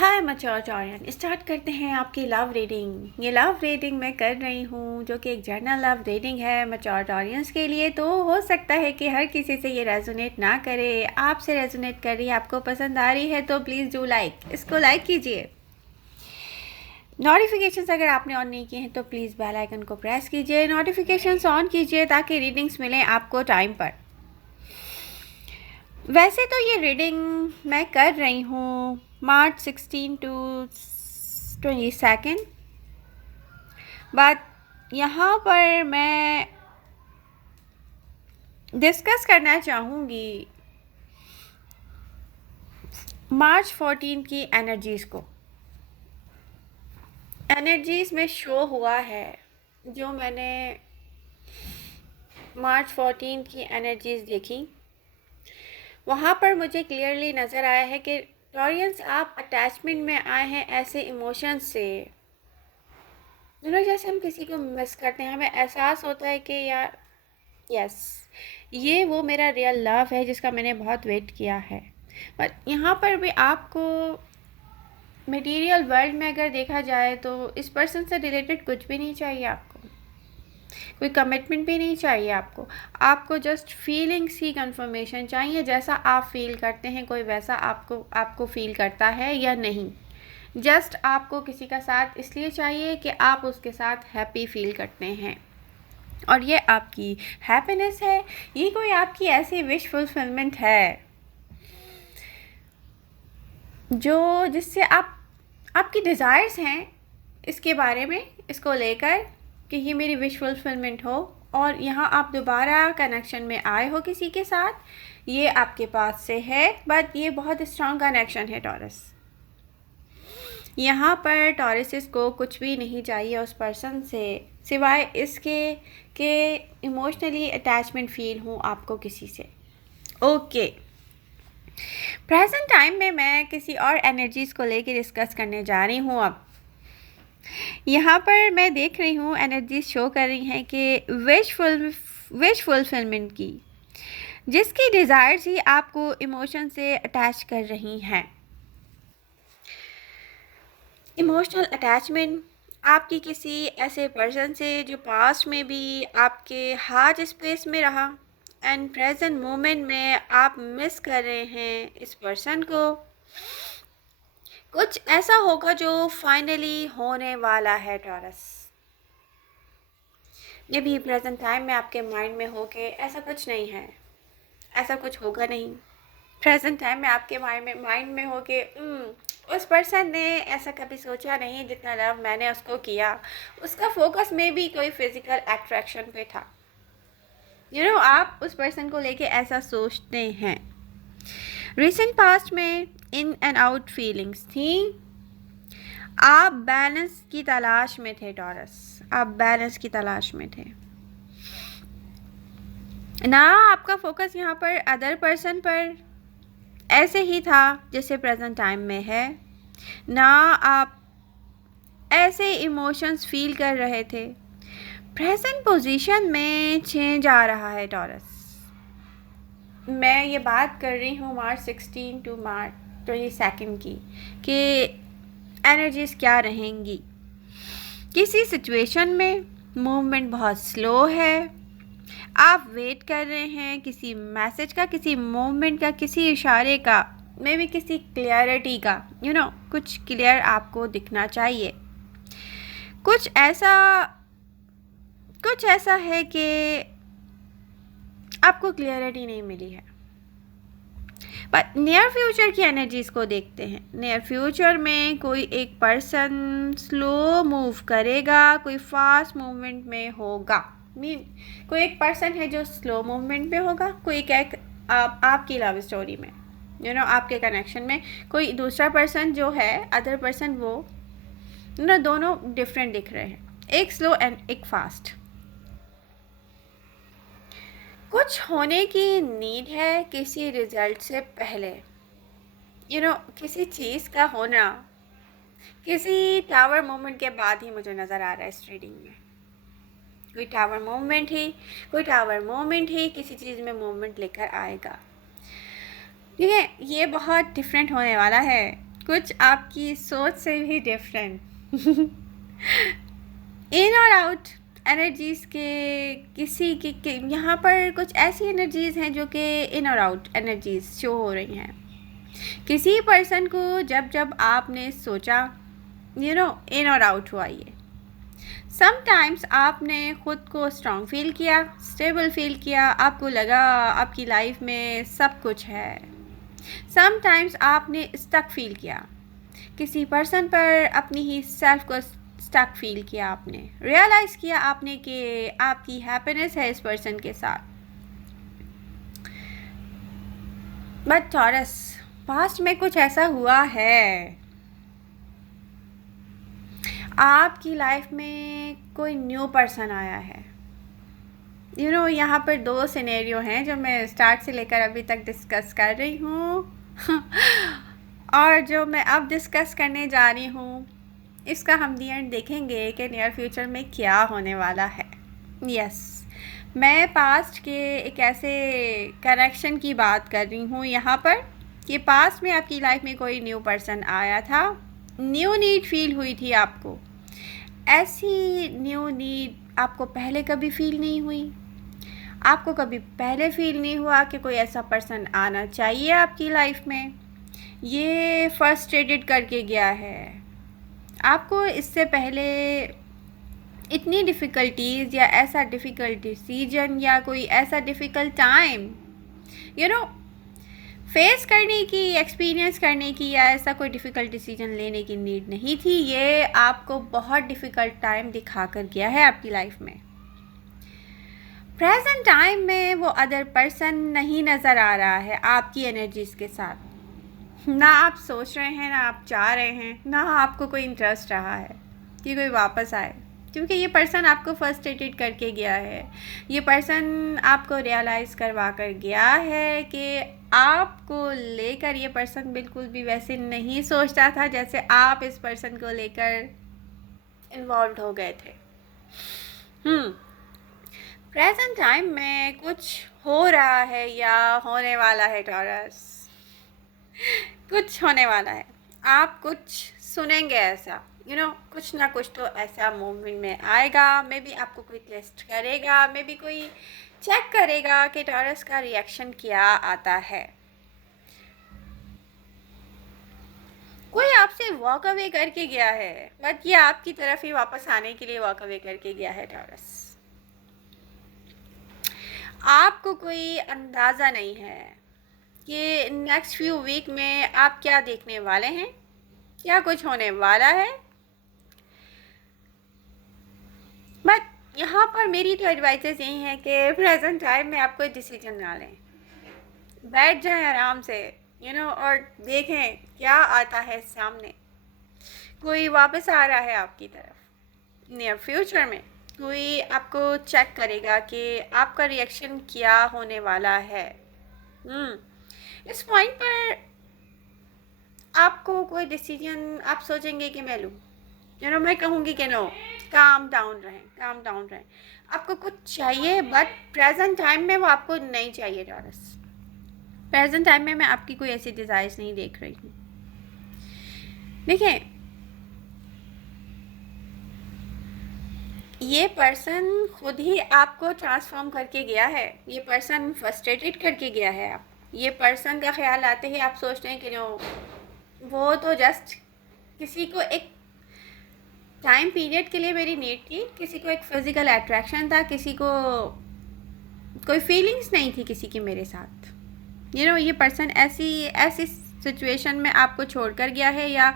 हाय मचौरियन, start करते हैं आपकी लव रीडिंग। ये लव रीडिंग मैं कर रही हूँ जो कि एक जर्नल लव रीडिंग है मचौरियंस के लिए। तो हो सकता है कि हर किसी से ये रेजोनेट ना करे, आपसे रेजोनेट कर रही है, आपको पसंद आ रही है तो प्लीज़ डू लाइक, इसको लाइक कीजिए। नोटिफिकेशंस अगर आपने ऑन नहीं किए हैं तो प्लीज़ बेल आइकन को प्रेस कीजिए, नोटिफिकेशंस ऑन कीजिए ताकि रीडिंग्स मिलें आपको टाइम पर। वैसे तो ये रीडिंग मैं कर रही हूँ मार्च 16 टू 22, बट यहाँ पर मैं डिस्कस करना चाहूँगी मार्च 14 की एनर्जीज़ को। एनर्जीज़ में शो हुआ है जो मैंने मार्च 14 की एनर्जीज़ देखी, वहाँ पर मुझे क्लियरली नज़र आया है कि टॉरियंस आप अटैचमेंट में आए हैं ऐसे इमोशंस से। जैसे हम किसी को मिस करते हैं, हमें एहसास होता है कि यार यस, ये वो मेरा रियल लव है जिसका मैंने बहुत वेट किया है। बट यहाँ पर भी आपको मटेरियल वर्ल्ड में अगर देखा जाए तो इस पर्सन से रिलेटेड कुछ भी नहीं चाहिए आपको, कोई कमिटमेंट भी नहीं चाहिए आपको जस्ट फीलिंग्स की कंफर्मेशन चाहिए। जैसा आप फील करते हैं कोई वैसा आपको फील करता है या नहीं। जस्ट आपको किसी का साथ इसलिए चाहिए कि आप उसके साथ हैप्पी फील करते हैं और ये आपकी हैप्पीनेस है। ये कोई आपकी ऐसी विश फुलफिलमेंट है जो जिससे आपकी डिज़ायर्स हैं इसके बारे में, इसको लेकर कि ये मेरी विश फुलफिलमेंट हो और यहाँ आप दोबारा कनेक्शन में आए हो किसी के साथ। ये आपके पास से है, बट ये बहुत स्ट्रॉन्ग कनेक्शन है टॉरस। यहाँ पर टॉरसिस को कुछ भी नहीं चाहिए उस पर्सन से सिवाय इसके कि इमोशनली अटैचमेंट फील हूँ आपको किसी से। ओके, प्रेजेंट टाइम में मैं किसी और एनर्जीज़ को लेकर डिस्कस करने जा रही हूँ। अब यहाँ पर मैं देख रही हूँ एनर्जीज शो कर रही हैं कि विश फुलफिलमेंट की, जिसकी डिज़ायर्स ही आपको इमोशन से अटैच कर रही हैं। इमोशनल अटैचमेंट आपकी किसी ऐसे पर्सन से जो पास्ट में भी आपके हार्ट स्पेस में रहा एंड प्रेजेंट मोमेंट में आप मिस कर रहे हैं इस पर्सन को। कुछ ऐसा होगा जो फाइनली होने वाला है टॉरस। ये भी प्रेजेंट टाइम में आपके माइंड में हो के ऐसा कुछ नहीं है, ऐसा कुछ होगा नहीं। प्रेजेंट टाइम में आपके माइंड में हो के उस पर्सन ने ऐसा कभी सोचा नहीं जितना लव मैंने उसको किया। उसका फोकस में भी कोई फिजिकल अट्रैक्शन पे था। आप उस पर्सन को लेके ऐसा सोचते हैं। रिसेंट पास्ट में इन एंड आउट फीलिंग्स थी। आप बैलेंस की तलाश में थे टॉरस, आप बैलेंस की तलाश में थे ना। आपका फोकस यहाँ पर अदर पर्सन पर ऐसे ही था जैसे प्रेजेंट टाइम में है ना। आप ऐसे इमोशंस फील कर रहे थे। प्रेजेंट पोजीशन में चेंज आ रहा है टॉरस। मैं ये बात कर रही हूँ मार्च 16 टू मार्च 22 की कि एनर्जीज क्या रहेंगी। किसी सिचुएशन में मूवमेंट बहुत स्लो है, आप वेट कर रहे हैं किसी मैसेज का, किसी मूवमेंट का, किसी इशारे का, मे बी किसी क्लियरिटी का। कुछ क्लियर आपको दिखना चाहिए। कुछ ऐसा है कि आपको क्लियरिटी नहीं मिली है। बट नियर फ्यूचर की एनर्जीज़ को देखते हैं। नियर फ्यूचर में कोई एक पर्सन स्लो मूव करेगा, कोई फास्ट मूवमेंट में होगा। कोई एक पर्सन है जो स्लो मूवमेंट में होगा, कोई एक आपकी लव स्टोरी में आपके कनेक्शन में कोई दूसरा पर्सन जो है अदर पर्सन, वो दोनों डिफरेंट दिख रहे हैं, एक स्लो एंड एक फास्ट। कुछ होने की नीड है किसी रिजल्ट से पहले। किसी चीज़ का होना किसी टावर मोमेंट के बाद ही मुझे नज़र आ रहा है इस रीडिंग में। कोई टावर मोमेंट ही किसी चीज़ में मोमेंट लेकर आएगा। ठीक है, ये बहुत डिफरेंट होने वाला है। कुछ आपकी सोच से भी डिफरेंट। इन और आउट एनर्जीज़ के यहाँ पर कुछ ऐसी एनर्जीज़ हैं जो कि इन और आउट एनर्जीज़ शो हो रही हैं। किसी पर्सन को जब जब आपने सोचा इन और आउट हुआ ये। समटाइम्स आपने ख़ुद को स्ट्रॉन्ग फील किया, स्टेबल फील किया, आपको लगा आपकी लाइफ में सब कुछ है। समटाइम्स आपने स्टक फील किया, किसी पर्सन पर अपनी ही सेल्फ को स्टक फील किया, आपने रियलाइज़ किया आपने कि आपकी हैप्पीनेस है इस पर्सन के साथ। बट टॉरस, पास्ट में कुछ ऐसा हुआ है, आपकी लाइफ में कोई न्यू पर्सन आया है। यहाँ पर 2 सिनेरियो हैं जो मैं स्टार्ट से लेकर अभी तक डिस्कस कर रही हूँ और जो मैं अब डिस्कस करने जा रही हूँ इसका हम दी एंड देखेंगे कि नियर फ्यूचर में क्या होने वाला है। यस, मैं पास्ट के एक ऐसे कनेक्शन की बात कर रही हूँ यहाँ पर कि पास्ट में आपकी लाइफ में कोई न्यू पर्सन आया था, न्यू नीड फील हुई थी आपको। ऐसी न्यू नीड आपको पहले कभी फील नहीं हुई, आपको कभी पहले फील नहीं हुआ कि कोई ऐसा पर्सन आना चाहिए आपकी लाइफ में। ये फ्रस्ट्रेटेड करके गया है आपको। इससे पहले इतनी डिफ़िकल्टीज़ या ऐसा डिफ़िकल्ट डिसीजन या कोई ऐसा डिफ़िकल्ट टाइम फेस करने की, एक्सपीरियंस करने की या ऐसा कोई डिफ़िकल्ट डिसीजन लेने की नीड नहीं थी। ये आपको बहुत डिफ़िकल्ट टाइम दिखा कर गया है आपकी लाइफ में। प्रेजेंट टाइम में वो अदर पर्सन नहीं नज़र आ रहा है आपकी एनर्जीज़ के साथ। ना आप सोच रहे हैं, ना आप चाह रहे हैं, ना आपको कोई इंटरेस्ट रहा है कि कोई वापस आए, क्योंकि ये पर्सन आपको फ्रस्ट्रेटेड करके गया है। ये पर्सन आपको रियलाइज़ करवा कर गया है कि आपको लेकर ये पर्सन बिल्कुल भी वैसे नहीं सोचता था जैसे आप इस पर्सन को लेकर इन्वॉल्व हो गए थे। प्रेजेंट टाइम में कुछ हो रहा है या होने वाला है टॉरस, कुछ होने वाला है। आप कुछ सुनेंगे ऐसा, कुछ ना कुछ तो ऐसा मूवमेंट में आएगा। मे बी आपको कोई टेस्ट करेगा, मे बी कोई चेक करेगा कि टॉरस का रिएक्शन क्या आता है। कोई आपसे वॉक अवे करके गया है, बट ये आपकी तरफ ही वापस आने के लिए वॉक अवे करके गया है टॉरस। आपको कोई अंदाज़ा नहीं है कि नेक्स्ट फ्यू वीक में आप क्या देखने वाले हैं, क्या कुछ होने वाला है। बट यहाँ पर मेरी तो एडवाइसेस यही है कि प्रेजेंट टाइम में आप कोई डिसीजन ना लें, बैठ जाएं आराम से और देखें क्या आता है सामने। कोई वापस आ रहा है आपकी तरफ नियर फ्यूचर में, कोई आपको चेक करेगा कि आपका रिएक्शन क्या होने वाला है। इस पॉइंट पर आपको कोई डिसीजन आप सोचेंगे कि मैं लूँ, मैं कहूँगी कि नो, काम डाउन रहें। आपको कुछ चाहिए बट प्रेजेंट टाइम में वो आपको नहीं चाहिए टॉरस। प्रेजेंट टाइम में मैं आपकी कोई ऐसी डिज़ायर्स नहीं देख रही हूँ। देखिए, ये पर्सन खुद ही आपको ट्रांसफॉर्म करके गया है। ये पर्सन फ्रस्ट्रेटेड करके गया है आप। ये पर्सन का ख्याल आते ही आप सोचते हैं कि नो, वो तो जस्ट किसी को एक टाइम पीरियड के लिए मेरी नीड थी, किसी को एक फिज़िकल अट्रैक्शन था, किसी को कोई फीलिंग्स नहीं थी किसी की मेरे साथ। ये पर्सन ऐसी सिचुएशन में आपको छोड़कर गया है या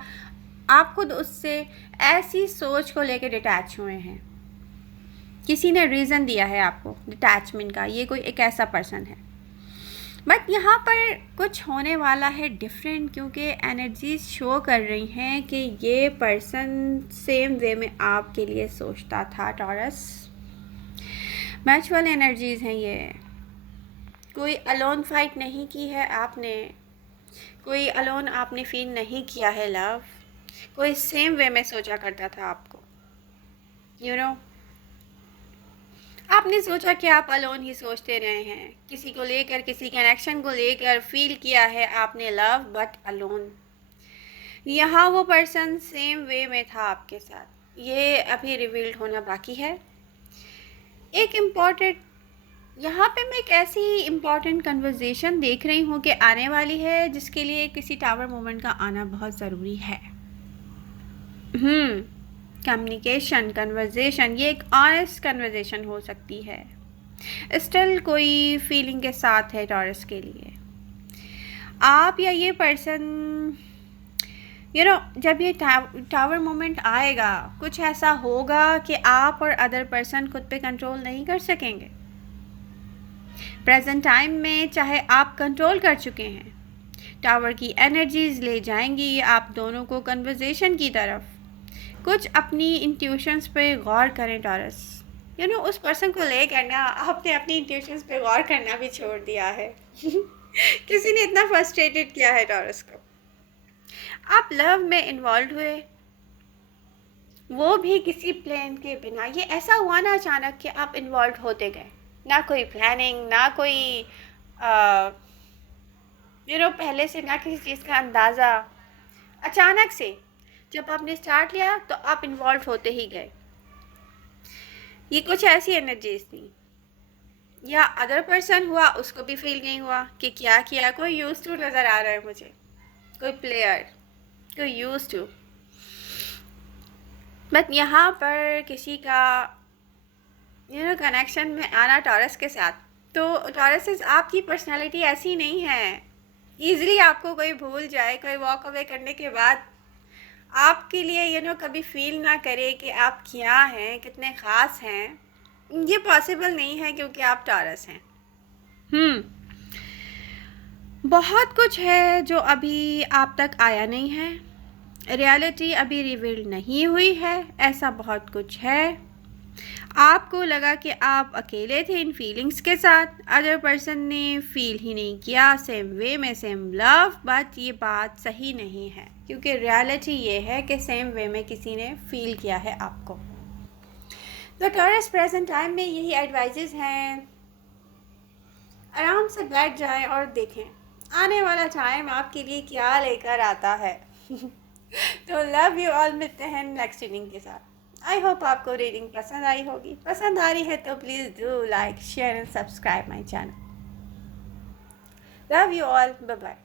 आप खुद उससे ऐसी सोच को लेकर डिटैच हुए हैं। किसी ने रीज़न दिया है आपको डिटैचमेंट का, ये कोई एक ऐसा पर्सन है। बट यहाँ पर कुछ होने वाला है डिफरेंट, क्योंकि एनर्जीज शो कर रही हैं कि ये पर्सन सेम वे में आपके लिए सोचता था टॉरस। म्यूचुअल एनर्जीज़ हैं ये। कोई अलोन फाइट नहीं की है आपने, कोई अलोन आपने फील नहीं किया है लव। कोई सेम वे में सोचा करता था आपको। आपने सोचा कि आप अलोन ही सोचते रहे हैं, किसी को लेकर, किसी कनेक्शन को लेकर फील किया है आपने लव, बट अलोन। यहाँ वो पर्सन सेम वे में था आपके साथ, ये अभी रिवील्ड होना बाकी है। एक इम्पॉर्टेंट, यहाँ पे मैं एक ऐसी इम्पॉर्टेंट कन्वर्जेशन देख रही हूँ कि आने वाली है, जिसके लिए किसी टावर मोमेंट का आना बहुत ज़रूरी है। कम्युनिकेशन, कन्वर्जेशन, ये एक ऑनेस्ट कन्वर्जेशन हो सकती है। स्टिल कोई फीलिंग के साथ है टॉरस के लिए। आप या ये पर्सन जब ये टावर मोमेंट आएगा, कुछ ऐसा होगा कि आप और अदर पर्सन खुद पे कंट्रोल नहीं कर सकेंगे। प्रेजेंट टाइम में चाहे आप कंट्रोल कर चुके हैं, टावर की एनर्जीज ले जाएंगी आप दोनों को कन्वर्जेशन की तरफ। कुछ अपनी इंट्यूशंस पे गौर करें टॉरस। उस पर्सन को ले करना, आपने अपनी इंट्यूशंस पे गौर करना भी छोड़ दिया है। किसी ने इतना फ्रस्ट्रेटेड किया है टॉरस को। आप लव में इन्वॉल्व हुए, वो भी किसी प्लान के बिना। ये ऐसा हुआ ना अचानक कि आप इन्वॉल्व होते गए, ना कोई प्लानिंग, ना कोई पहले से ना किसी चीज़ का अंदाज़ा। अचानक से जब आपने स्टार्ट लिया तो आप इन्वॉल्व होते ही गए। ये कुछ ऐसी एनर्जीज थी, या अदर पर्सन हुआ उसको भी फील नहीं हुआ कि क्या किया। कोई यूज टू नज़र आ रहा है मुझे, कोई प्लेयर, कोई यूज टू। बट यहाँ पर किसी का कनेक्शन में आना टॉरस के साथ, तो टॉरस आपकी पर्सनालिटी ऐसी नहीं है ईज़िली आपको कोई भूल जाए, कोई वॉक अवे करने के बाद आपके लिए कभी फील ना करे कि आप क्या हैं, कितने ख़ास हैं। ये पॉसिबल नहीं है क्योंकि आप टॉरस हैं। बहुत कुछ है जो अभी आप तक आया नहीं है, रियलिटी अभी रिवील नहीं हुई है। ऐसा बहुत कुछ है। आपको लगा कि आप अकेले थे इन फीलिंग्स के साथ, अदर पर्सन ने फील ही नहीं किया सेम वे में, सेम लव। बट ये बात सही नहीं है, क्योंकि रियलिटी ये है कि सेम वे में किसी ने फील किया है आपको। तो टॉरस प्रेजेंट टाइम में यही एडवाइजेस हैं, आराम से बैठ जाएं और देखें आने वाला टाइम आपके लिए क्या लेकर आता है। तो लव यू ऑल, मिलते हैं नेक्स्ट रीडिंग के साथ। आई होप आपको रीडिंग पसंद आई होगी। पसंद आ रही है तो please do like, share and subscribe my channel. Love you all, bye bye.